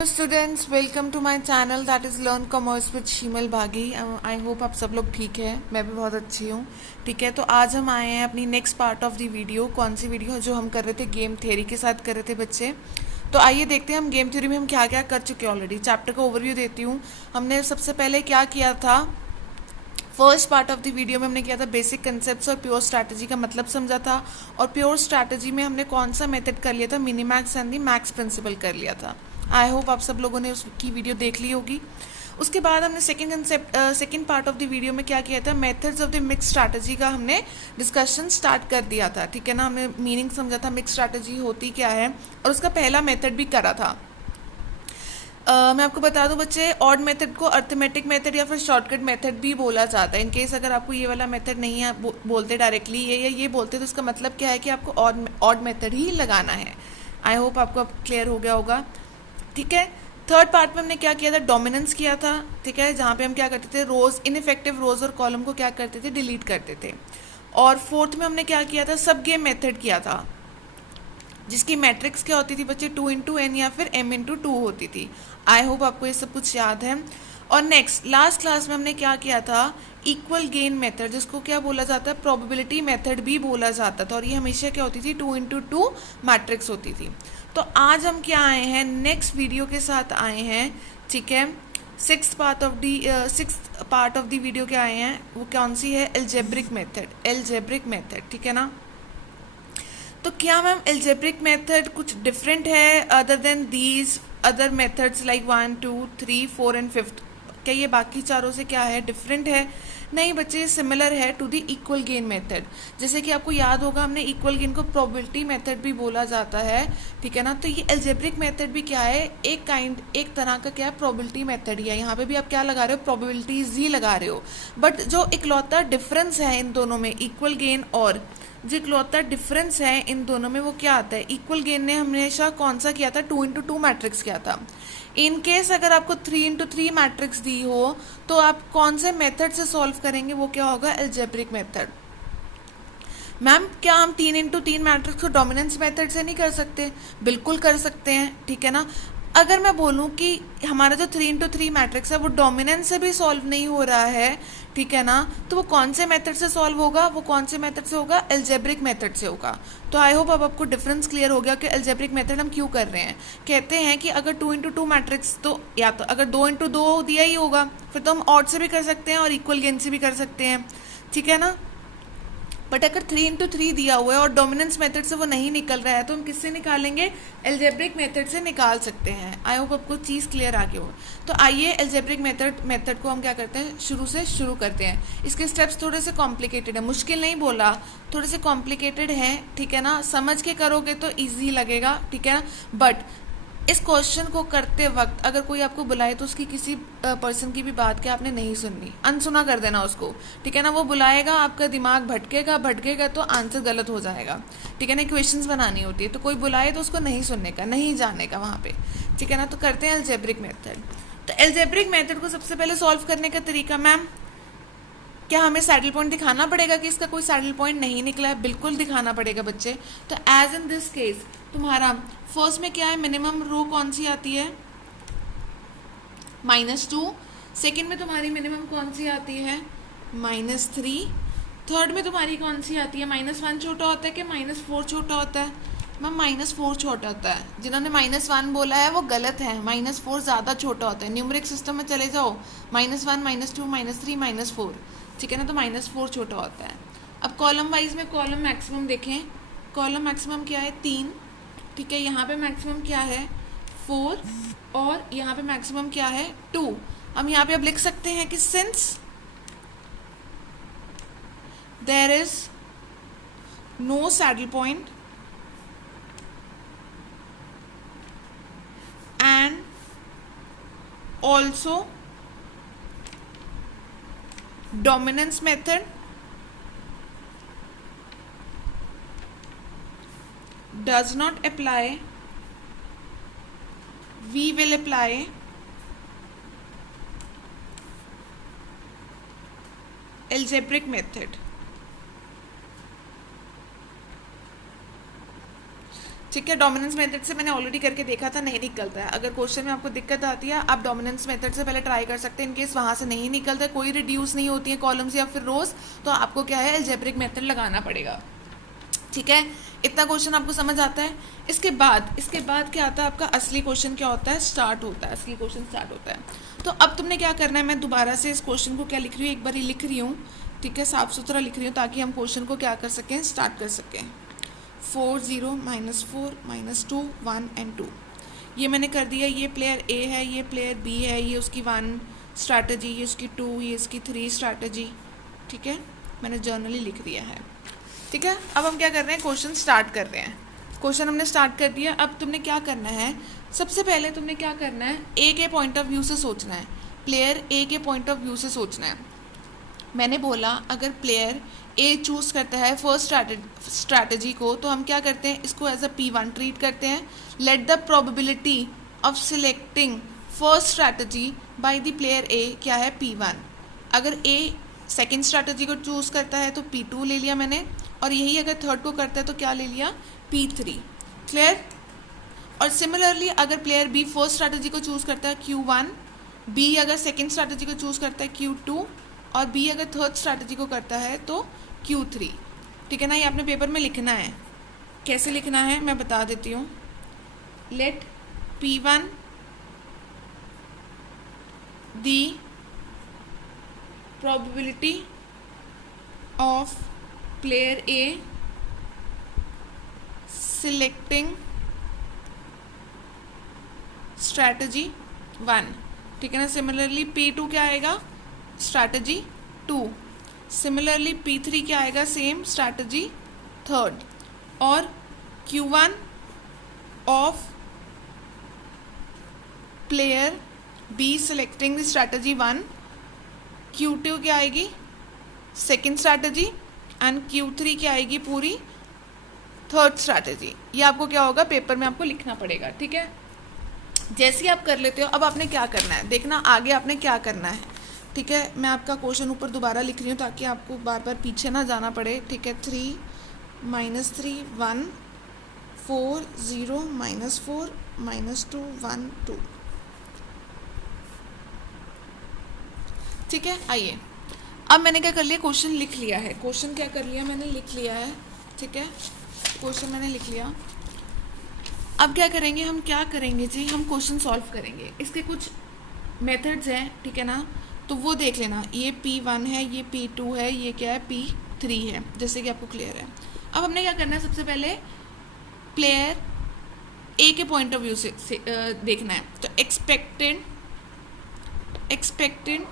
Students, welcome to my channel that is learn commerce with Sheemal Bhagi. I hope आप सब लोग ठीक है। मैं भी बहुत अच्छी हूँ। ठीक है, तो आज हम आए हैं अपनी next part of the video. कौन सी वीडियो जो हम कर रहे थे गेम थ्योरी के साथ कर रहे थे बच्चे। तो आइए देखते हैं हम गेम थ्योरी में हम क्या क्या कर चुके हैं ऑलरेडी। चैप्टर का ओवरव्यू देती हूँ। हमने सबसे पहले क्या किया था, first part of the video में हमने किया था बेसिक कंसेप्ट्स और प्योर स्ट्रैटेजी का मतलब समझा था। और प्योर स्ट्रैटेजी में हमने कौन सा मेथड कर लिया था, minimax and the max principle कर लिया था। आई होप आप सब लोगों ने उसकी वीडियो देख ली होगी। उसके बाद हमने second part of the video में क्या किया था, methods of the mix strategy का हमने डिस्कशन स्टार्ट कर दिया था। ठीक है ना, हमने मीनिंग समझा था मिक्स स्ट्रैटेजी होती क्या है और उसका पहला मेथड भी करा था। मैं आपको बता दूं बच्चे, ऑड मेथड को अर्थमेटिक मेथड या फिर शॉर्टकट मेथड भी बोला जाता है। इन केस अगर आपको ये वाला मेथड नहीं है बोलते डायरेक्टली ये या ये बोलते, तो इसका मतलब क्या है कि आपको ऑड मेथड ही लगाना है। आई होप आपको अब क्लियर हो गया होगा। ठीक है, थर्ड पार्ट में हमने क्या किया था, डोमिनेंस किया था। ठीक है, जहाँ पे हम क्या करते थे, रोज इनइफेक्टिव रोज और कॉलम को क्या करते थे, डिलीट करते थे। और फोर्थ में हमने क्या किया था, सब गेम मेथड किया था, जिसकी मैट्रिक्स क्या होती थी बच्चे, 2 × n या फिर m × 2 होती थी। आई होप आपको ये सब कुछ याद है। और नेक्स्ट लास्ट क्लास में हमने क्या किया था, इक्वल गेन मेथड, जिसको क्या बोला जाता है, प्रोबेबिलिटी मेथड भी बोला जाता था। और ये हमेशा क्या होती थी, 2 × 2 मैट्रिक्स होती थी। तो आज हम क्या आए हैं, नेक्स्ट वीडियो के साथ आए हैं। ठीक है, six part of the video क्या आए हैं, वो कौन सी है, एल्जेब्रिक मेथड। ठीक है ना। तो क्या मैम एल्जेब्रिक मेथड कुछ डिफरेंट है other than these other methods like 1, 2, 3, 4 and 5? क्या ये बाकी चारों से क्या है, डिफरेंट है? नहीं बच्चे, सिमिलर है to the equal gain method. जैसे कि आपको याद होगा, हमने इक्वल गेन को प्रोबेबिलिटी मेथड भी बोला जाता है। ठीक है ना, तो ये एल्जेब्रिक मेथड भी क्या है, एक तरह का क्या है, प्रोबेबिलिटी मेथड ही है। यहाँ पे भी आप क्या लगा रहे हो, प्रोबेबिलिटीज ही लगा रहे हो। बट जो इकलौता डिफरेंस है इन दोनों में, इक्वल गेन और जो इकलौता डिफरेंस है इन दोनों में, वो क्या आता है, इक्वल गेन ने हमेशा कौन सा किया था, 2 × 2 मैट्रिक्स किया था। इन केस अगर आपको 3 × 3 मैट्रिक्स दी हो, तो आप कौन से मेथड से सॉल्व करेंगे, वो क्या होगा, एल्जेब्रिक मेथड। मैम क्या हम 3 × 3 मैट्रिक्स को डोमिनेंस मेथड से नहीं कर सकते? बिल्कुल कर सकते हैं। ठीक है ना, अगर मैं बोलूं कि हमारा जो 3 × 3 मैट्रिक्स है वो डोमिनेंस से भी सॉल्व नहीं हो रहा है, ठीक है ना, तो वो कौन से मेथड से सॉल्व होगा, वो कौन से मेथड से होगा, एल्जेब्रिक मेथड से होगा। तो आई होप अब आपको डिफरेंस क्लियर हो गया कि एल्जेब्रिक मेथड हम क्यों कर रहे हैं। कहते हैं कि अगर 2 × 2 मैट्रिक्स, तो या तो अगर 2 × 2 दिया ही होगा, फिर तो हम ऑड से भी कर सकते हैं और इक्वल गेन से भी कर सकते हैं। ठीक है ना, बट अगर 3 × 3 दिया हुआ है और डोमिनेंस मेथड से वो नहीं निकल रहा है, तो हम किससे निकालेंगे, एल्जेब्रिक मेथड से निकाल सकते हैं। आई होप आपको चीज़ क्लियर आ गई हो। तो आइए एल्जेब्रिक मेथड को हम क्या करते हैं, शुरू से शुरू करते हैं। इसके स्टेप्स थोड़े से कॉम्प्लिकेटेड है, मुश्किल नहीं बोला, थोड़े से कॉम्प्लिकेटेड हैं। ठीक है ना, समझ के करोगे तो ईजी लगेगा। ठीक है ना, बट इस क्वेश्चन को करते वक्त अगर कोई आपको बुलाए तो उसकी किसी पर्सन की भी बात क्या आपने नहीं सुननी, अनसुना कर देना उसको। ठीक है ना, वो बुलाएगा, आपका दिमाग भटकेगा तो आंसर गलत हो जाएगा। ठीक है ना, इक्वेशंस बनानी होती है, तो कोई बुलाए तो उसको नहीं सुनने का, नहीं जाने का वहाँ पे। ठीक है ना, तो करते हैं एल्जेब्रिक मेथड। तो एल्जेब्रिक मेथड को सबसे पहले सॉल्व करने का तरीका, मैम क्या हमें सैडल पॉइंट दिखाना पड़ेगा कि इसका कोई सैडल पॉइंट नहीं निकला है? बिल्कुल दिखाना पड़ेगा बच्चे। तो एज इन दिस केस तुम्हारा फर्स्ट में क्या है, मिनिमम रो कौन सी आती है, -2। सेकेंड में तुम्हारी मिनिमम कौन सी आती है, -3। थर्ड में तुम्हारी कौन सी आती है, -1 छोटा होता है कि -4 छोटा होता है? मैम -4 छोटा होता है। जिन्होंने -1 बोला है वो गलत है, -4 ज़्यादा छोटा होता है। न्यूमरिक सिस्टम में चले जाओ, -1, -2, -3, -4। ठीक है ना, तो -4 छोटा होता है। अब कॉलम वाइज में कॉलम मैक्सिमम देखें, कॉलम मैक्सिमम क्या है, 3। ठीक है, यहाँ पे मैक्सिमम क्या है, 4, और यहाँ पे मैक्सिमम क्या है, 2। हम यहाँ पे अब लिख सकते हैं कि since there is no saddle point and also dominance method does not apply, we will apply algebraic method। ठीक है। डोमिनेंस मेथड से मैंने ऑलरेडी करके देखा था, नहीं निकलता है। अगर क्वेश्चन में आपको दिक्कत आती है, आप डोमिनेंस मेथड से पहले ट्राई कर सकते हैं। इनकेस वहाँ से नहीं निकलता है, कोई रिड्यूस नहीं होती है कॉलम्स या फिर रोज, तो आपको क्या है, अलजेब्रिक मेथड लगाना पड़ेगा। ठीक है, इतना क्वेश्चन आपको समझ आता है। इसके बाद क्या आता है आपका असली क्वेश्चन, क्या होता है, स्टार्ट होता है, असली क्वेश्चन स्टार्ट होता है। तो अब तुमने क्या करना है, मैं दोबारा से इस क्वेश्चन को क्या लिख रही हूँ, एक बार ही लिख रही हूँ। ठीक है, साफ सुथरा लिख रही हूँ ताकि हम क्वेश्चन को क्या कर सकें, स्टार्ट कर सकें। 4 0 -4 -2 1 and 2, ये मैंने कर दिया। ये प्लेयर ए है, ये प्लेयर बी है, ये उसकी 1 स्ट्रैटेजी, ये उसकी 2, ये इसकी 3 स्ट्रैटेजी। ठीक है, मैंने जर्नली लिख दिया है। ठीक है, अब हम क्या कर रहे हैं, क्वेश्चन स्टार्ट कर रहे हैं। क्वेश्चन हमने स्टार्ट कर दिया। अब तुमने क्या करना है, सबसे पहले तुमने क्या करना है, ए के पॉइंट ऑफ व्यू से सोचना है। प्लेयर ए के पॉइंट ऑफ व्यू से सोचना है। मैंने बोला अगर प्लेयर ए चूज़ करता है फर्स्ट स्ट्रैटेजी को, तो हम क्या करते हैं, इसको एज अ P1 ट्रीट करते हैं। Let the probability of selecting first strategy by the player ए क्या है, P1। अगर ए सेकेंड स्ट्रैटेजी को चूज़ करता है तो P2 ले लिया मैंने, और यही अगर थर्ड को करता है तो क्या ले लिया, P3। क्लियर। और सिमिलरली अगर प्लेयर बी फर्स्ट स्ट्रैटेजी को चूज़ करता है Q1, बी अगर सेकेंड स्ट्रैटेजी को चूज़ करता है Q2, और बी अगर थर्ड स्ट्रैटेजी को करता है तो Q3। ठीक है ना, ये आपने पेपर में लिखना है। कैसे लिखना है मैं बता देती हूँ। Let P1 the probability of player A selecting strategy 1। ठीक है ना, सिमिलरली P2 क्या आएगा, स्ट्रैटेजी 2। सिमिलरली P3 क्या आएगा, सेम स्ट्रैटेजी 3rd। और Q1 of player be selecting the strategy 1, Q2 क्या आएगी, सेकेंड स्ट्रैटेजी, एंड Q3 क्या आएगी, पूरी थर्ड स्ट्रैटेजी। ये आपको क्या होगा, पेपर में आपको लिखना पड़ेगा। ठीक है, जैसे ही आप कर लेते हो, अब आपने क्या करना है, देखना आगे आपने क्या करना है। ठीक है, मैं आपका क्वेश्चन ऊपर दोबारा लिख रही हूँ ताकि आपको बार बार पीछे ना जाना पड़े। ठीक है, 3 -3 1 4 0 -4 -2 1 2। ठीक है, आइए अब मैंने क्या कर लिया, क्वेश्चन लिख लिया है। क्वेश्चन क्या कर लिया, मैंने लिख लिया है। ठीक है, क्वेश्चन मैंने लिख लिया। अब क्या करेंगे, हम क्या करेंगे जी, हम क्वेश्चन सॉल्व करेंगे। इसके कुछ मेथड्स हैं, ठीक है ना, तो वो देख लेना। ये P1 है, ये P2 है, ये क्या है, P3 है, जैसे कि आपको क्लियर है। अब हमने क्या करना है, सबसे पहले प्लेयर ए के पॉइंट ऑफ व्यू से देखना है। तो एक्सपेक्टेड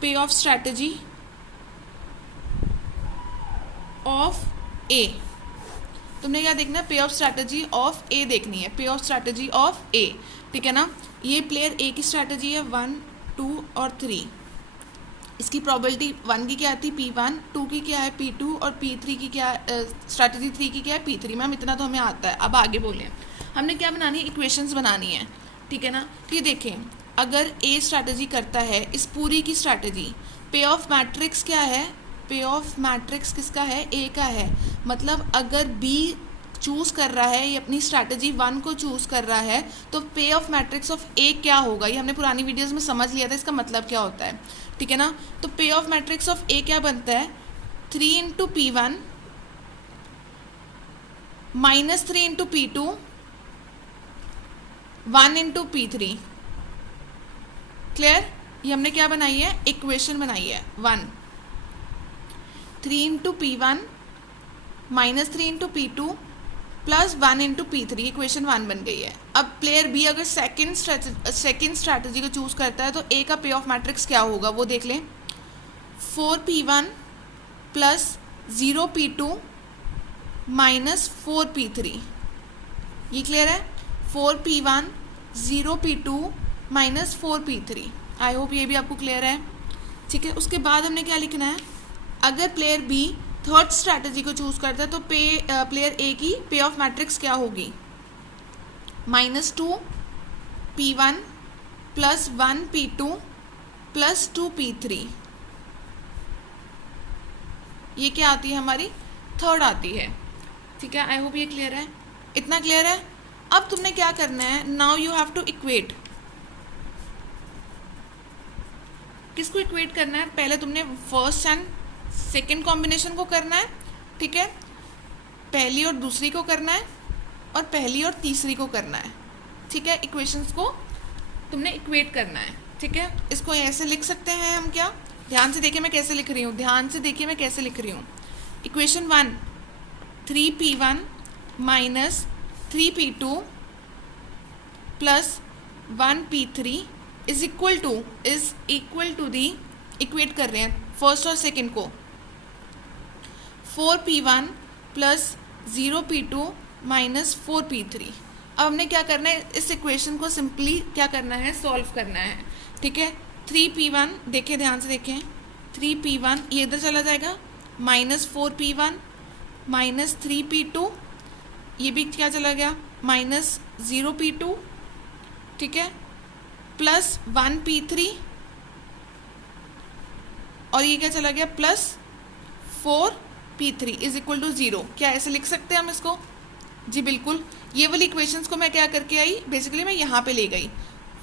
पे ऑफ स्ट्रैटेजी ऑफ ए। तुमने क्या देखना है, पे ऑफ स्ट्रैटेजी ऑफ ए देखनी है, पे ऑफ स्ट्रैटेजी ऑफ ए। ठीक है ना, ये प्लेयर ए की स्ट्रैटेजी है 1 2 और 3। इसकी प्रोबेबिलिटी 1 की क्या आती है, P1, 2 की क्या है, P2, और P3 की क्या, स्ट्रैटेजी 3 की क्या है, P3। मैम इतना तो हमें आता है। अब आगे बोलें, हमने क्या बनानी है, इक्वेशंस बनानी है। ठीक है ना, तो ये देखें, अगर ए स्ट्रैटेजी करता है इस पूरी की स्ट्रैटेजी, पे ऑफ मैट्रिक्स क्या है, पे ऑफ मैट्रिक्स किसका है, ए का है। मतलब अगर बी चूज़ कर रहा है, ये अपनी स्ट्रैटेजी 1 को चूज़ कर रहा है, तो पे ऑफ मैट्रिक्स ऑफ ए क्या होगा, ये हमने पुरानी वीडियोस में समझ लिया था, इसका मतलब क्या होता है। ठीक है ना, तो पे ऑफ मैट्रिक्स ऑफ ए क्या बनता है, 3 × P1 -3 × P2 1 × P3। क्लियर, ये हमने क्या बनाई है, इक्वेशन बनाई है। 3 × P1 -3 × P2 plus 1 × P3, equation 1 बन गई है। अब प्लेयर बी अगर सेकेंड स्ट्रैटेजी को चूज़ करता है तो ए का पे ऑफ मैट्रिक्स क्या होगा, वो देख लें। 4P1 plus 0P2 -4P3। ये क्लियर है, 4P1 0P2 -4P3। I hope ये भी आपको क्लियर है। ठीक है, उसके बाद हमने क्या लिखना है, अगर प्लेयर बी थर्ड स्ट्रैटेजी को चूज़ करता है तो प्लेयर ए की पे ऑफ मैट्रिक्स क्या होगी, -2P1 plus 1P2 plus 2P3। ये क्या आती है, हमारी थर्ड आती है। ठीक है, आई होप ये क्लियर है। इतना क्लियर है? अब तुमने क्या करना है, now you have to equate. किसको इक्वेट करना है? पहले तुमने फर्स्ट एंड सेकेंड कॉम्बिनेशन को करना है, ठीक है, पहली और दूसरी को करना है, और पहली और तीसरी को करना है, ठीक है। इक्वेशंस को तुमने इक्वेट करना है, ठीक है। इसको ऐसे लिख सकते हैं हम क्या? ध्यान से देखिए मैं कैसे लिख रही हूँ, ध्यान से देखिए मैं कैसे लिख रही हूँ। Equation 1, 3p1 minus 3p2 plus 1p3 is equal to the, equate कर रहे हैं फर्स्ट और सेकेंड को, 4p1 plus 0p2 minus 4p3। अब हमने क्या करना है, इस इक्वेशन को सिंपली क्या करना है, सॉल्व करना है, ठीक है। 3p1 देखिए, ध्यान से देखें, 3p1 ये इधर चला जाएगा, माइनस 4p1 माइनस 3p2, ये भी क्या चला गया, माइनस 0p2, ठीक है, प्लस 1p3, और ये क्या चला गया, plus 4p3 is equal to 0। क्या ऐसे लिख सकते हैं हम इसको? जी बिल्कुल। ये वाली इक्वेशंस को मैं क्या करके आई, बेसिकली मैं यहाँ पे ले गई,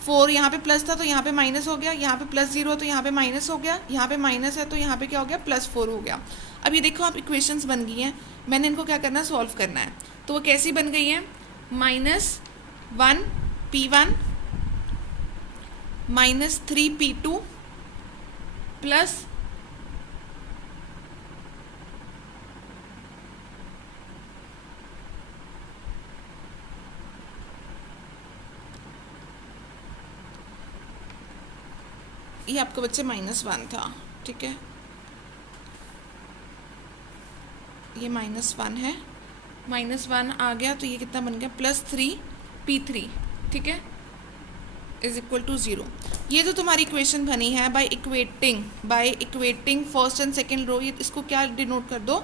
4 यहाँ पे प्लस था तो यहाँ पे माइनस हो गया, यहाँ पे प्लस 0 तो यहाँ पे माइनस हो गया, यहाँ पे माइनस है तो यहाँ पे क्या हो गया, प्लस 4 हो गया। अब ये देखो आप इक्वेशंस बन गई हैं, मैंने इनको क्या करना है, सॉल्व करना है। तो वो कैसी बन गई हैं, -1p1 माइनस 3p2 प्लस ये आपका बच्चे -1 था, ठीक है, ये -1 है, -1 आ गया तो ये कितना बन गया, प्लस 3p3, ठीक है, इज इक्वल टू 0। ये तो तुम्हारी इक्वेशन बनी है by equating first and second row. ये इसको क्या डिनोट कर दो,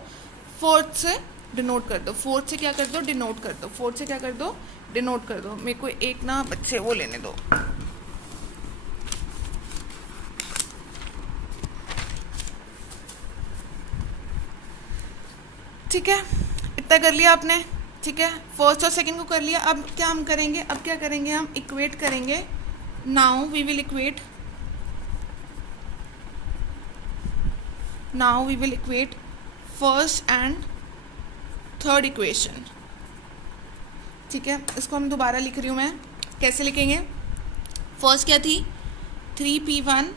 फोर्थ से डिनोट कर दो, फोर्थ से क्या कर दो, डिनोट कर दो, फोर्थ से क्या कर दो, डिनोट कर दो। मेरे को एक ना बच्चे वो लेने दो, ठीक है, इतना कर लिया आपने, ठीक है, फर्स्ट और सेकंड को कर लिया। अब क्या हम करेंगे, अब क्या करेंगे, हम इक्वेट करेंगे। Now we will equate first and third equation, ठीक है। इसको हम दोबारा लिख रही हूँ मैं, कैसे लिखेंगे, फर्स्ट क्या थी, 3p1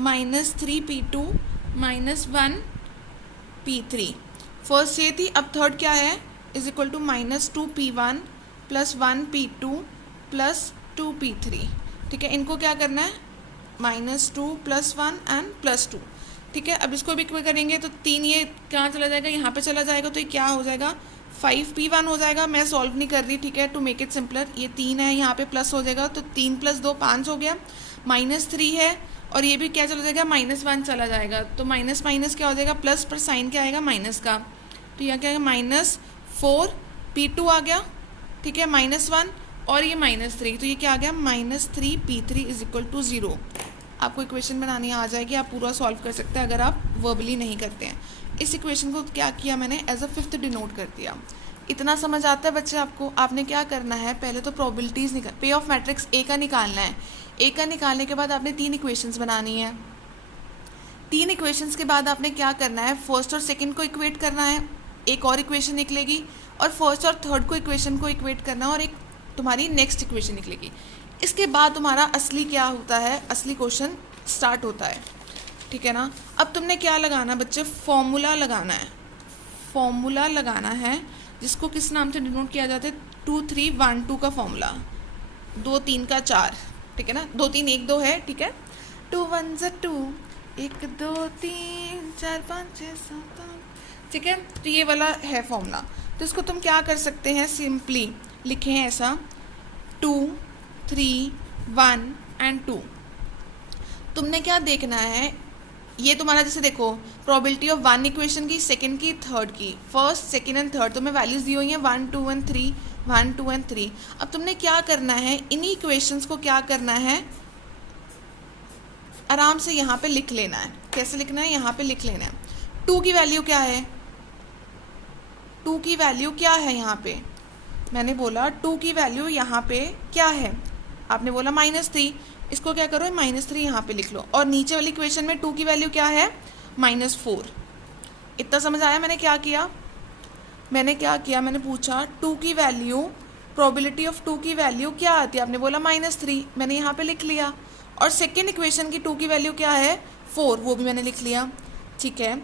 minus 3p2 minus 1p3, first ये थी। अब थर्ड क्या है, is equal to -2p1 plus 1p2 plus 2p3, ठीक है। इनको क्या करना है, -2 प्लस 1 एंड प्लस 2, ठीक है। अब इसको भी इक्वेट करेंगे तो 3 ये कहाँ चला जाएगा, यहाँ पे चला जाएगा, तो ये क्या हो जाएगा, 5p1 हो जाएगा। मैं सॉल्व नहीं कर रही, ठीक है, टू मेक इट सिंपलर। ये 3 है, यहाँ पे प्लस हो जाएगा, तो 3 + 2 5 हो गया, -3 है, और ये भी क्या चला जाएगा, -1 चला जाएगा, तो माइनस माइनस क्या हो जाएगा, प्लस, पर साइन क्या आएगा, माइनस का, तो यहाँ क्या आएगा, -4p2 आ गया, ठीक है, -1, और ये -3, तो ये क्या आ गया, -3p3 इज इक्वल टू 0। आपको इक्वेशन बनानी आ जाएगी, आप पूरा सॉल्व कर सकते हैं अगर आप वर्बली नहीं करते हैं। इस इक्वेशन को क्या किया मैंने, एज अ फिफ्थ डिनोट कर दिया। इतना समझ आता है बच्चे आपको? आपने क्या करना है, पहले तो प्रोबेबिलिटीज़ निकाल, पे ऑफ मैट्रिक्स ए का निकालना है। ए का निकालने के बाद आपने 3 इक्वेशंस बनानी है। 3 इक्वेशंस के बाद आपने क्या करना है, फर्स्ट और सेकंड को इक्वेट करना है, एक और इक्वेशन निकलेगी, और फर्स्ट और थर्ड को इक्वेशन को इक्वेट करना, और एक तुम्हारी नेक्स्ट इक्वेशन निकलेगी। इसके बाद तुम्हारा असली क्या होता है, असली क्वेश्चन स्टार्ट होता है, ठीक है ना। अब तुमने क्या लगाना बच्चे, फॉर्मूला लगाना है। फॉर्मूला लगाना है जिसको किस नाम से डिनोट किया जाता है, 2 3 1 2 का फॉर्मूला, 2 3 का 4, ठीक है ना, 2 3 1 2 है, ठीक है, 2 1 2, 1 2 3 4 5 6 7 8, ठीक है। तो ये वाला है फॉर्मूला। तो इसको तुम क्या कर सकते हैं, सिंपली लिखें ऐसा, 2 3 1 एंड 2। तुमने क्या देखना है, ये तुम्हारा जैसे देखो, प्रोबेबिलिटी ऑफ 1 इक्वेशन की, सेकंड की, थर्ड की, फर्स्ट सेकंड एंड थर्ड, तुम्हें वैल्यूज दी हुई हैं 1 2 एंड 3, 1 2 एंड 3। अब तुमने क्या करना है, इन्हीं इक्वेशंस को क्या करना है, आराम से यहाँ पे लिख लेना है। कैसे लिखना है, यहाँ पे लिख लेना है। 2 की वैल्यू क्या है, 2 की वैल्यू क्या है यहाँ पे, मैंने बोला 2 की वैल्यू यहाँ पे क्या है, आपने बोला -3, इसको क्या करो -3 यहाँ पे लिख लो, और नीचे वाली इक्वेशन में 2 की वैल्यू क्या है -4। इतना समझ आया मैंने क्या किया? मैंने पूछा 2 की वैल्यू, प्रोबेबिलिटी ऑफ 2 की वैल्यू क्या आती है, आपने बोला -3, मैंने यहाँ पे लिख लिया। और सेकेंड इक्वेशन की 2 की वैल्यू क्या है 4, वो भी मैंने लिख लिया। ठीक है,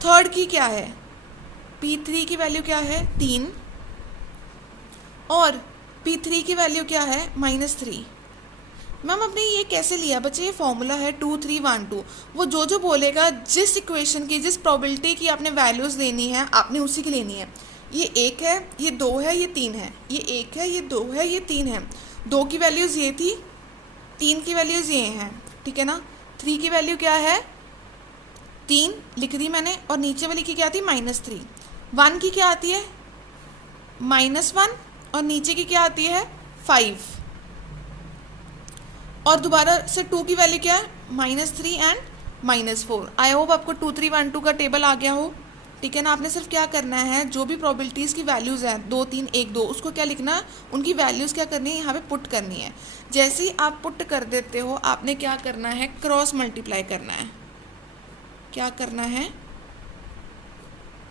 थर्ड की क्या है, P3 की वैल्यू क्या है 3, और P3 की वैल्यू क्या है -3। मैम आपने ये कैसे लिया बच्चे? ये फॉर्मूला है 2 3 1 2। वो जो बोलेगा, जिस इक्वेशन की, जिस प्रोबेबिलिटी की आपने वैल्यूज़ लेनी है, आपने उसी की लेनी है। ये 1 है, ये 2 है, ये 3 है, ये 1 है, ये 2 है, ये 3 है। 2 की वैल्यूज़ ये थी, 3 की वैल्यूज़ ये हैं, ठीक है ना। 3 की वैल्यू क्या है 3 लिख दी मैंने, और नीचे वाली की क्या थी -3। 1 की क्या आती है -1, और नीचे की क्या आती है 5, और दोबारा से 2 की वैल्यू क्या है -3 एंड -4। आई होप आपको 2 3 1 2 का टेबल आ गया हो, ठीक है ना। आपने सिर्फ क्या करना है, जो भी प्रोबेबिलिटीज़ की वैल्यूज़ हैं 2 3 1 2, उसको क्या लिखना है, उनकी वैल्यूज़ क्या करनी है, यहाँ पे पुट करनी है। जैसे ही आप पुट कर देते हो, आपने क्या करना है, क्रॉस मल्टीप्लाई करना है। क्या करना है,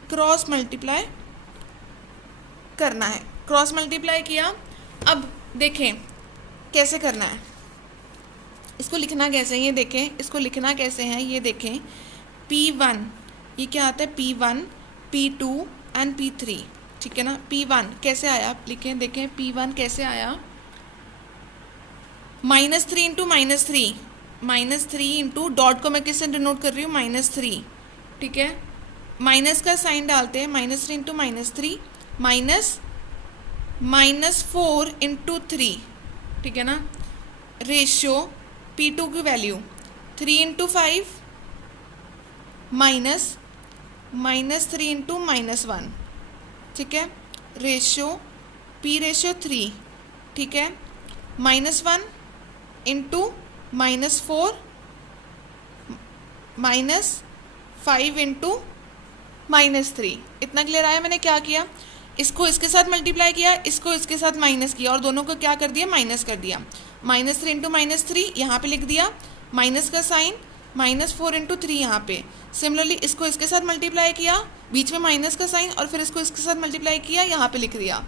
क्रॉस मल्टीप्लाई करना है। क्रॉस मल्टीप्लाई किया, अब देखें कैसे करना है, इसको लिखना कैसे है, ये देखें इसको लिखना कैसे है, ये देखें। P1 ये क्या आता है, P1 P2 एंड P3, ठीक है ना। P1 कैसे आया, आप लिखें, देखें P1 कैसे आया, -3 इंटू -3, -3 इंटू, डॉट को मैं किससे डिनोट कर रही हूँ -3, ठीक है। माइनस का साइन डालते हैं, -3 इंटू -3 -4 इंटू 3, ठीक है ना। रेशियो P2 की वैल्यू 3 इंटू 5 -3 इंटू -1, ठीक है। रेशियो P रेशियो 3, ठीक है। -1 इंटू -4 -5 इंटू -3। इतना क्लियर आया? मैंने क्या किया, इसको इसके साथ मल्टीप्लाई किया, इसको इसके साथ माइनस किया, और दोनों को क्या कर दिया, माइनस कर दिया। -3 इंटू -3 यहाँ पे लिख दिया, माइनस का साइन, -4 इंटू 3 यहाँ पे। सिमिलरली इसको इसके साथ मल्टीप्लाई किया, बीच में माइनस का साइन, और फिर इसको इसके साथ मल्टीप्लाई किया, यहाँ पे लिख दिया।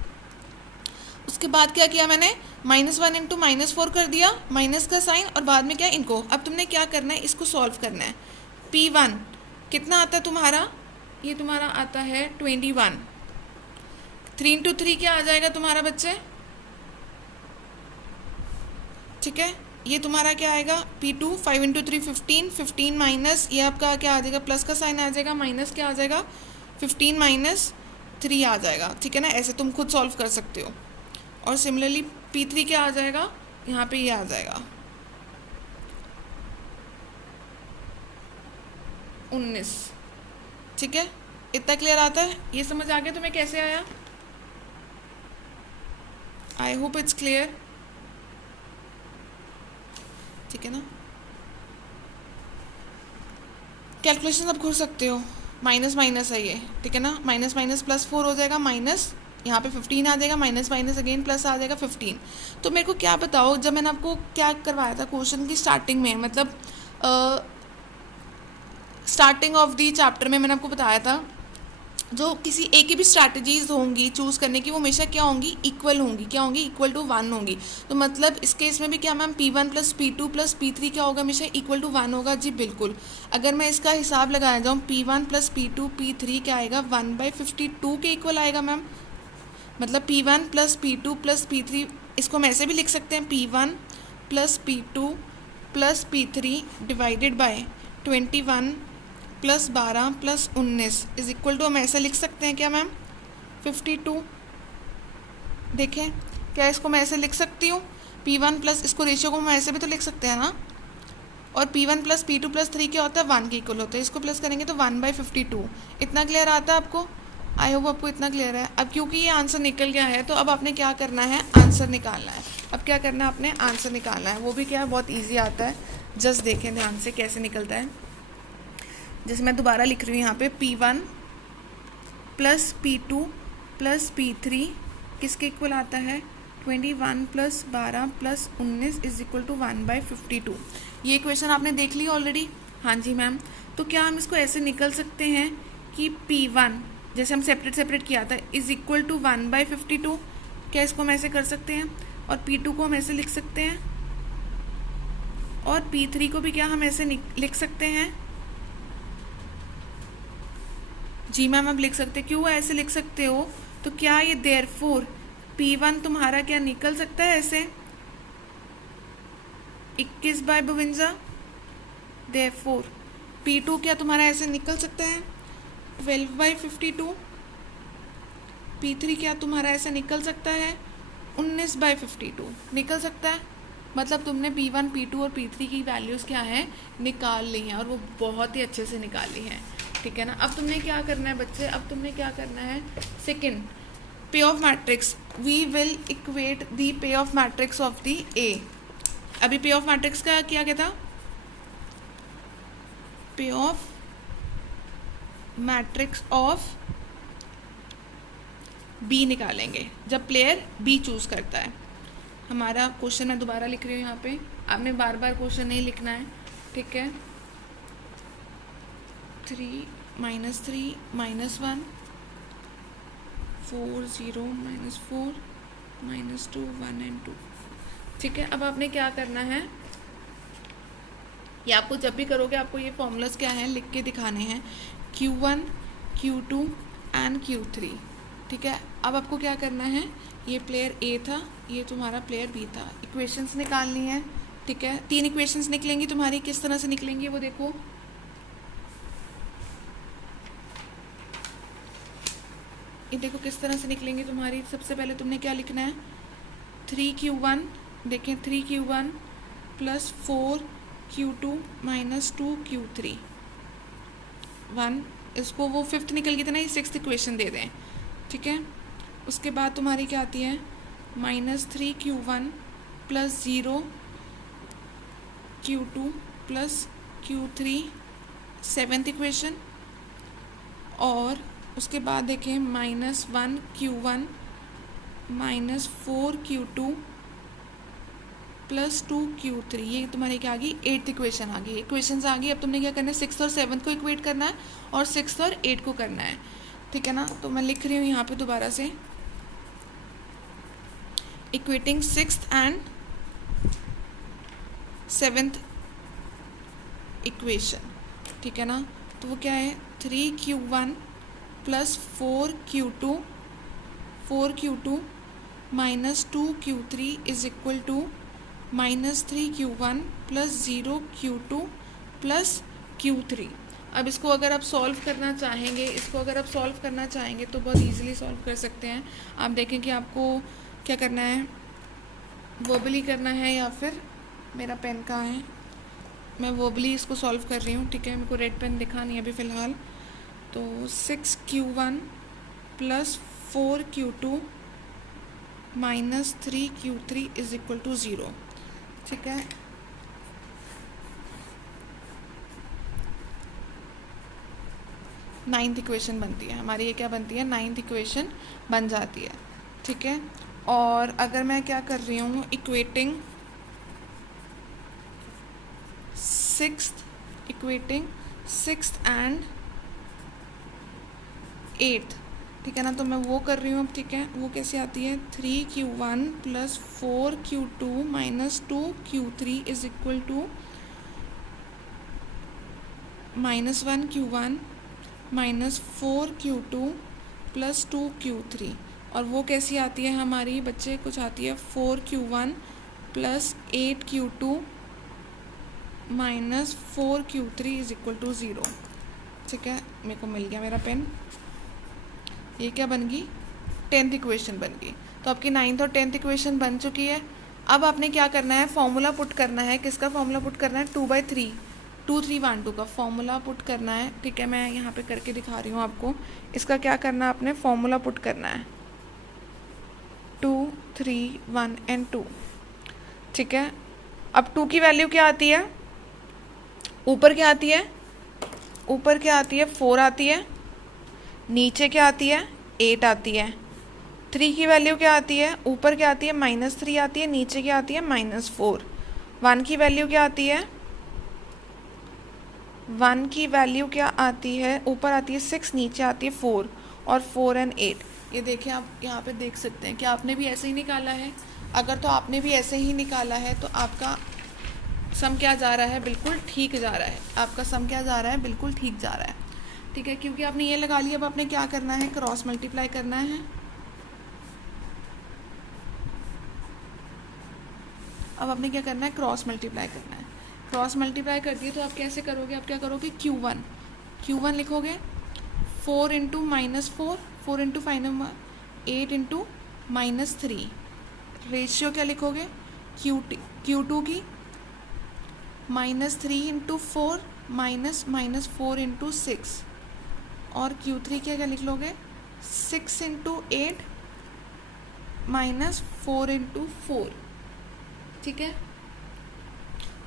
उसके बाद क्या किया मैंने, -1 इंटू -4 कर दिया, माइनस का साइन, और बाद में क्या, इनको। अब तुमने क्या करना है, इसको सॉल्व करना है। P1 कितना आता है तुम्हारा, ये तुम्हारा आता है 21। 3 इंटू 3 क्या आ जाएगा तुम्हारा बच्चे, ठीक है। ये तुम्हारा क्या आएगा P2, 5 इंटू 3 15, 15 माइनस, ये आपका क्या आ जाएगा, प्लस का साइन आ जाएगा, माइनस क्या आ जाएगा 15 -3 आ जाएगा, ठीक है ना। ऐसे तुम खुद सॉल्व कर सकते हो। और सिमिलरली P3 क्या आ जाएगा, यहाँ पे ये आ जाएगा 19, ठीक है। इतना क्लियर आता है, ये समझ आ गया तुम्हें कैसे आया? आई होप इट्स क्लियर, ठीक है ना। कैलकुलेशन आप खोल सकते हो, माइनस माइनस है ये, ठीक है ना। माइनस माइनस +4 हो जाएगा, माइनस यहाँ पे 15 आ जाएगा, माइनस माइनस अगेन प्लस आ जाएगा 15। तो मेरे को क्या बताओ, जब मैंने आपको क्या करवाया था क्वेश्चन की स्टार्टिंग में, मतलब स्टार्टिंग ऑफ दी चैप्टर में मैंने आपको बताया था, जो किसी एक की भी स्ट्रैटेजीज होंगी चूज़ करने की, वो हमेशा क्या होंगी, इक्वल होंगी। क्या होंगी, इक्वल टू 1 होंगी। तो मतलब इस केस में भी क्या मैम, P1 + P2 + P3 क्या होगा, हमेशा इक्वल टू 1 होगा। जी बिल्कुल। अगर मैं इसका हिसाब लगाया जाऊँ, P1 + P2 P3 क्या आएगा, 1/52 के इक्वल आएगा मैम। मतलब P1 + P2 + P3, इसको हम ऐसे भी लिख सकते हैं, P1 + P2 + P3 divided by 21 + 12 + 19 is equal to, हम ऐसे लिख सकते हैं क्या मैम, 52। देखें क्या इसको मैं ऐसे लिख सकती हूँ, P1 प्लस, इसको रेशियो को हम ऐसे भी तो लिख सकते हैं ना। और P1 + P2 + 3 क्या होता है, 1 के इक्वल होता है। इसको प्लस करेंगे तो 1/52। इतना क्लियर आता है आपको? आई होप आपको इतना क्लियर है। अब क्योंकि ये आंसर निकल गया है, तो अब आपने क्या करना है, आंसर निकालना है। अब क्या करना है, आपने आंसर निकालना है। वो भी क्या है, बहुत ईजी आता है। जस्ट देखें ध्यान से कैसे निकलता है। जैसे मैं दोबारा लिख रही हूँ यहाँ पे, P1 + P2 + P3 किसके इक्वल आता है, 21 + 12 + 19 = 1/52। ये इक्वेशन आपने देख ली ऑलरेडी? हाँ जी मैम। तो क्या हम इसको ऐसे निकल सकते हैं कि P1 जैसे हम सेपरेट किया था = 1/52? क्या इसको हम ऐसे कर सकते हैं? और P2 को हम ऐसे लिख सकते हैं, और P3 को भी क्या हम ऐसे लिख सकते हैं? जी मैम आप लिख सकते हैं। क्यों ऐसे लिख सकते हो? तो क्या ये देयरफॉर P1 तुम्हारा क्या निकल सकता है ऐसे 21/52? देयरफॉर P2 क्या तुम्हारा ऐसे निकल सकता है 12/52? P3 क्या तुम्हारा ऐसे निकल सकता है 19/52? निकल सकता है। मतलब तुमने P1, P2 और P3 की वैल्यूज़ क्या है निकाल ली हैं, और वो बहुत ही अच्छे से निकाली हैं, ठीक है ना। अब तुमने क्या करना है बच्चे, अब तुमने क्या करना है, second payoff matrix, we will equate the payoff matrix of the A. अभी पे ऑफ मैट्रिक्स का क्या था, पे ऑफ मैट्रिक्स ऑफ बी निकालेंगे जब प्लेयर बी चूज करता है। हमारा क्वेश्चन मैं दोबारा लिख रही हूँ यहाँ पे, आपने बार बार क्वेश्चन नहीं लिखना है, ठीक है। 3 - 3 - 1 4 0 - 4 -2 1 and 2, ठीक है। अब आपने क्या करना है, ये आपको जब भी करोगे आपको ये फॉर्मूलाज क्या हैं लिख के दिखाने हैं, Q1 Q2 एंड Q3, ठीक है। अब आपको क्या करना है, ये प्लेयर ए था, ये तुम्हारा प्लेयर बी था, इक्वेशंस निकालनी है, ठीक है। 3 इक्वेशंस निकलेंगी तुम्हारी, किस तरह से निकलेंगी वो देखो। ये देखो किस तरह से निकलेंगी तुम्हारी। सबसे पहले तुमने क्या लिखना है, 3Q1, देखें 3Q1 + 4Q2 - 2Q3 1, इसको वो 5th निकल गई थी ना, ये 6th इक्वेशन दे दें, ठीक है। उसके बाद तुम्हारी क्या आती है, -3Q1 + 0Q2 + Q3 7th equation, और उसके बाद देखें -1Q1 - 4Q2 + 2Q3, ये तुम्हारी क्या आ गई 8th इक्वेशन आ गई। इक्वेशंस आ गई। अब तुमने क्या करना है, 6th और 7th को इक्वेट करना है, और 6th और 8 को करना है, ठीक है ना। तो मैं लिख रही हूँ यहाँ पे दोबारा से, equating 6th and 7th equation, ठीक है ना। तो वो क्या है, 3Q1 + 4Q2 - 2Q3 = -3Q1 + 0Q2 + Q3। अब इसको अगर आप सॉल्व करना चाहेंगे, तो बहुत इजीली सॉल्व कर सकते हैं। आप देखें कि आपको क्या करना है, वर्बली करना है या फिर, मेरा पेन कहाँ है, मैं वर्बली इसको सॉल्व कर रही हूँ, ठीक है। मेरे को रेड पेन दिखा नहीं अभी फ़िलहाल। तो 6Q1 + 4Q2 - 3Q3 = 0, ठीक है। नाइन्थ इक्वेशन बनती है हमारी, ये क्या बनती है, 9th इक्वेशन बन जाती है, ठीक है। और अगर मैं क्या कर रही हूँ, इक्वेटिंग 6th एंड 8th, ठीक है ना। तो मैं वो कर रही हूँ अब, ठीक है। वो कैसे आती है, 3Q1 + 4Q2 - 2Q3 = -1Q1 - 4Q2 + 2Q3, और वो कैसी आती है हमारी बच्चे, कुछ आती है 4Q1 + 8Q2 - 4Q3 = 0, ठीक है। मेरे को मिल गया मेरा पेन। ये क्या बन गई, 10th इक्वेशन बन गई। तो आपकी 9th और 10th इक्वेशन बन चुकी है। अब आपने क्या करना है, फॉर्मूला पुट करना है, किसका फॉर्मूला पुट करना है, 2/3 2312 का फॉर्मूला पुट करना है, ठीक है। मैं यहाँ पे करके दिखा रही हूँ आपको। इसका क्या करना है, आपने फॉर्मूला पुट करना है 2 3 1 and 2, ठीक है। अब 2 की वैल्यू क्या आती है, ऊपर क्या आती है, 4 आती है, नीचे क्या आती है, 8 आती है, 3 की वैल्यू क्या आती है, ऊपर क्या आती है -3 आती है, नीचे क्या आती है -4। 1 की वैल्यू क्या आती है, 1 की वैल्यू क्या आती है, ऊपर आती है 6, नीचे आती है 4, और 4 और 8। ये देखिए आप यहाँ पे देख सकते हैं कि आपने भी ऐसे ही निकाला है। अगर तो आपने भी ऐसे ही निकाला है तो आपका सम क्या जा रहा है, बिल्कुल ठीक जा रहा है। आपका सम क्या जा रहा है, बिल्कुल ठीक जा रहा है। ठीक है, क्योंकि आपने ये लगा लिया। अब आपने क्या करना है, क्रॉस मल्टीप्लाई करना है। अब आपने क्या करना है, क्रॉस मल्टीप्लाई करना है। क्रॉस मल्टीप्लाई कर दिए तो आप कैसे करोगे, आप क्या करोगे, Q1 लिखोगे, 4 इंटू -4, 4 इंटू 5 8 इंटू -3। रेशियो क्या लिखोगे, Q2 की -3 इंटू 4 -4 इंटू 6, और Q3 क्या लिख लोगे, 6 इंटू 8 -4 इंटू 4। ठीक है,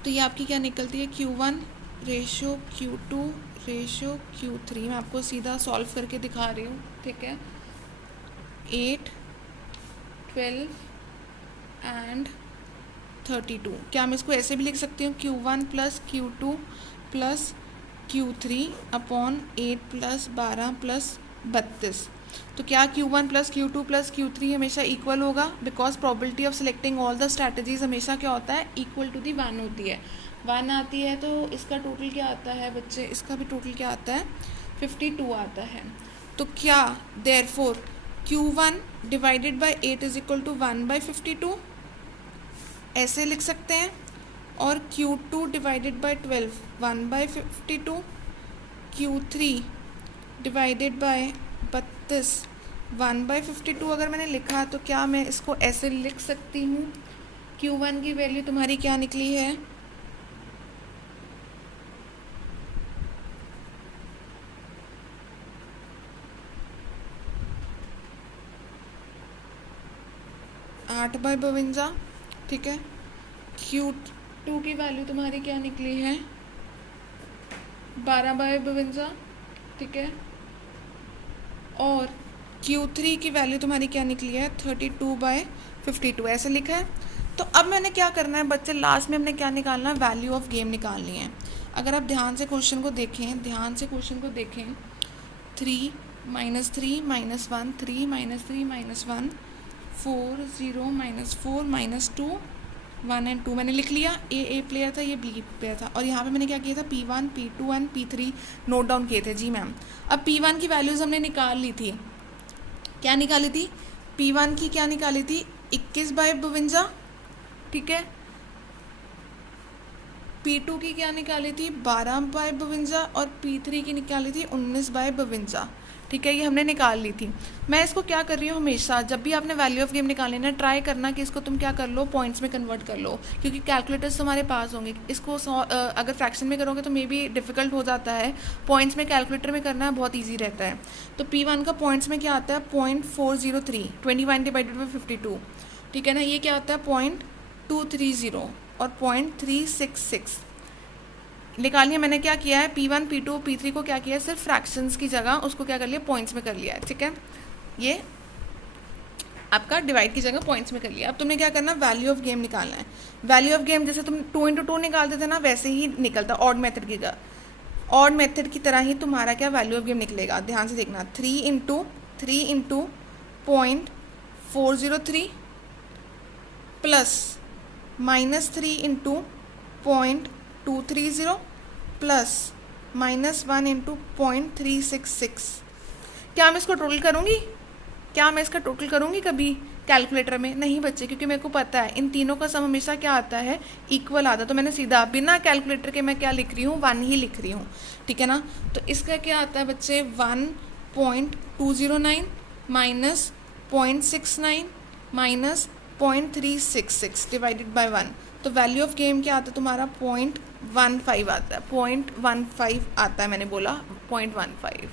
तो ये आपकी क्या निकलती है, Q1 ratio Q2 ratio Q3। मैं आपको सीधा सॉल्व करके दिखा रही हूँ। ठीक है, 8, 12 एंड 32। क्या मैं इसको ऐसे भी लिख सकती हूँ, Q1 plus Q2 plus Q3 upon 8 plus 12 plus 32। तो क्या Q1 plus Q2 plus Q3 हमेशा इक्वल होगा, because probability of selecting all the strategies हमेशा क्या होता है, इक्वल टू दी 1 होती है। 1 आती है तो इसका टोटल क्या आता है बच्चे, इसका भी टोटल क्या आता है, 52 आता है। तो क्या therefore Q1 divided by 8 is equal to 1/52 ऐसे लिख सकते हैं, और Q2 divided by 12 1/52, Q3 divided by 32 1/52 अगर मैंने लिखा तो क्या मैं इसको ऐसे लिख सकती हूँ, Q1 की वैल्यू तुम्हारी क्या निकली है, 8/52। ठीक है, Q2 की वैल्यू तुम्हारी क्या निकली है, 12/52। ठीक है, और Q3 की वैल्यू तुम्हारी क्या निकली है, 32/52 ऐसे लिखा है। तो अब मैंने क्या करना है बच्चे, लास्ट में हमने क्या निकालना है, वैल्यू ऑफ गेम निकालनी है। अगर आप ध्यान से क्वेश्चन को देखें 3 -3 -1 3 -3 -1 4 0 -4 -2 1 और 2 मैंने लिख लिया। ए प्लेयर था, ये बी प्लेयर था, और यहाँ पे मैंने क्या किया था, P1 P2 and P3 note down किए थे। जी मैम, अब P1 की वैल्यूज़ हमने निकाल ली थी। क्या निकाली थी, P1 की क्या निकाली थी, 21/52। ठीक है, P2 की क्या निकाली थी, 12/52, और P3 की निकाली थी 19/52। ठीक है, ये हमने निकाल ली थी। मैं इसको क्या कर रही हूँ, हमेशा जब भी आपने वैल्यू ऑफ गेम निकालनी ना, ट्राई करना कि इसको तुम क्या कर लो, पॉइंट्स में कन्वर्ट कर लो, क्योंकि कैलकुलेटर्स तुम्हारे पास होंगे। इसको अगर फ्रैक्शन में करोगे तो मे बी डिफिकल्ट हो जाता है, पॉइंट्स में कैलकुलेटर में करना बहुत ईजी रहता है। तो P1 का पॉइंट्स में क्या आता है, 0.403 21 डिवाइडेड बाई 52। ठीक है ना, ये क्या आता है 0.230 और 0.366 निकालिए। मैंने क्या किया है, P1 P2 P3 को क्या किया है, सिर्फ फ्रैक्शंस की जगह उसको क्या कर लिया, पॉइंट्स में कर लिया है। ठीक है, ये आपका डिवाइड की जगह पॉइंट्स में कर लिया। अब तुमने क्या करना, वैल्यू ऑफ गेम निकालना है। वैल्यू ऑफ गेम जैसे तुम 2 × 2 निकालते थे ना, वैसे ही निकलता, ऑड मेथड की जगह, ऑड मेथड की तरह ही तुम्हारा क्या वैल्यू ऑफ गेम निकलेगा। ध्यान से देखना, 3 × 0.403 प्लस -3 × 0.230 प्लस -1 × 0.366। क्या मैं इसको टोटल करूँगी, क्या मैं इसका टोटल करूँगी कभी कैलकुलेटर में? नहीं बच्चे, क्योंकि मेरे को पता है इन तीनों का सम हमेशा क्या आता है, इक्वल आता है। तो मैंने सीधा बिना कैलकुलेटर के मैं क्या लिख रही हूँ, 1 ही लिख रही हूँ। ठीक है ना, तो इसका क्या आता है बच्चे, 1.209 माइनस 0.69 माइनस 0.366 डिवाइडेड बाय 1। तो वैल्यू ऑफ गेम क्या आता है तुम्हारा, 0.15 आता है, 0.15 आता है। मैंने बोला 0.15,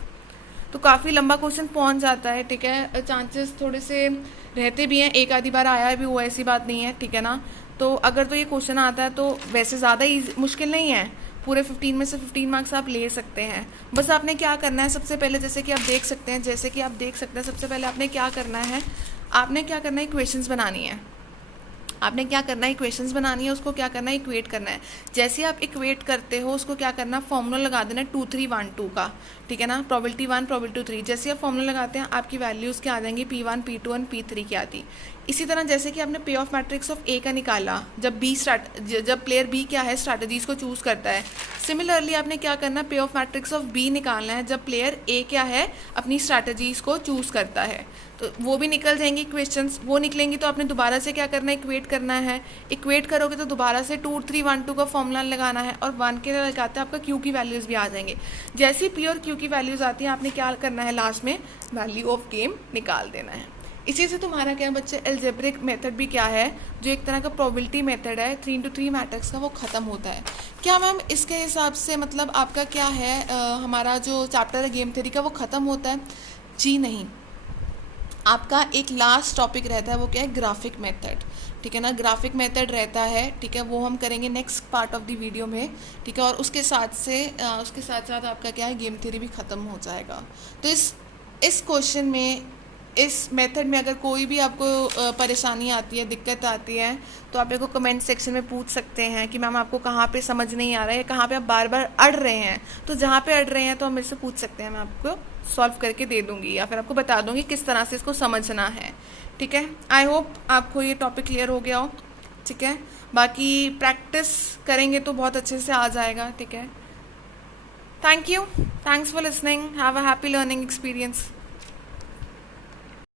तो काफ़ी लंबा क्वेश्चन पहुंच जाता है। ठीक है, चांसेस थोड़े से रहते भी हैं, एक आधी बार आया भी हुआ, ऐसी बात नहीं है। ठीक है ना, तो अगर तो ये क्वेश्चन आता है तो वैसे ज़्यादा ही मुश्किल नहीं है, पूरे 15 में से 15 मार्क्स आप ले सकते हैं। बस आपने क्या करना है, सबसे पहले जैसे कि आप देख सकते हैं सबसे पहले आपने क्या करना है, आपने क्या करना है, इक्वेशंस बनानी है। आपने क्या करना है, इक्वेशंस बनानी है, उसको क्या करना है, इक्वेट करना है। जैसे आप इक्वेट करते हो उसको क्या करना, फॉर्मूला लगा देना 2 3 1 2 का, ठीक है ना, प्रोबेबिलिटी 1 प्रोबेबिलिटी 3। जैसे आप फॉर्मूला लगाते हैं आपकी वैल्यूज़ क्या आ जाएंगी, P1 P2 और P3 की आती। इसी तरह जैसे कि आपने पे ऑफ मैट्रिक्स ऑफ ए का निकाला, जब प्लेयर बी क्या है स्ट्रैटेजीज को चूज़ करता है, सिमिलरली आपने क्या करना है, पे ऑफ मैट्रिक्स ऑफ बी निकालना है जब प्लेयर ए क्या है अपनी स्ट्रैटेजीज को चूज़ करता है। तो वो भी निकल जाएंगी क्वेश्चंस, वो निकलेंगी तो आपने दोबारा से क्या करना है, इक्वेट करना है। इक्वेट करोगे तो दोबारा से 2 3 1 2 का फॉर्मूला लगाना है, और 1 के लगाते हैं आपका क्यू की वैल्यूज़ भी आ जाएंगे। जैसी पी और क्यू की वैल्यूज़ आती हैं आपने क्या करना है, लास्ट में वैल्यू ऑफ गेम निकाल देना है। इसी से तुम्हारा क्या है बच्चे, एल्जेब्रिक मेथड भी क्या है, जो एक तरह का प्रोबेबिलिटी मेथड है 3 into 3 मैट्रिक्स का, वो ख़त्म होता है। क्या मैम इसके हिसाब से मतलब आपका क्या है, हमारा जो चैप्टर है गेम थ्योरी का वो ख़त्म होता है? जी नहीं, आपका एक लास्ट टॉपिक रहता है, वो क्या है, ग्राफिक मेथड, ठीक है ना। ग्राफिक मेथड रहता है, ठीक है, वो हम करेंगे next part of the video में, ठीक है। और उसके साथ साथ आपका क्या है, गेम थ्योरी भी ख़त्म हो जाएगा। तो इस क्वेश्चन में, इस मेथड में अगर कोई भी आपको परेशानी आती है, दिक्कत आती है, तो आप मेरे को कमेंट सेक्शन में पूछ सकते हैं कि मैम आपको कहाँ पे समझ नहीं आ रहा है, कहाँ पे आप बार बार अड़ रहे हैं। तो जहाँ पे अड़ रहे हैं तो आप मेरे से पूछ सकते हैं, मैं आपको सॉल्व करके दे दूँगी, या फिर आपको बता दूँगी किस तरह से इसको समझना है, ठीक है। आई होप आपको ये टॉपिक क्लियर हो गया हो, ठीक है। बाकी प्रैक्टिस करेंगे तो बहुत अच्छे से आ जाएगा, ठीक है। Thank you, thanks for listening, have a happy learning experience.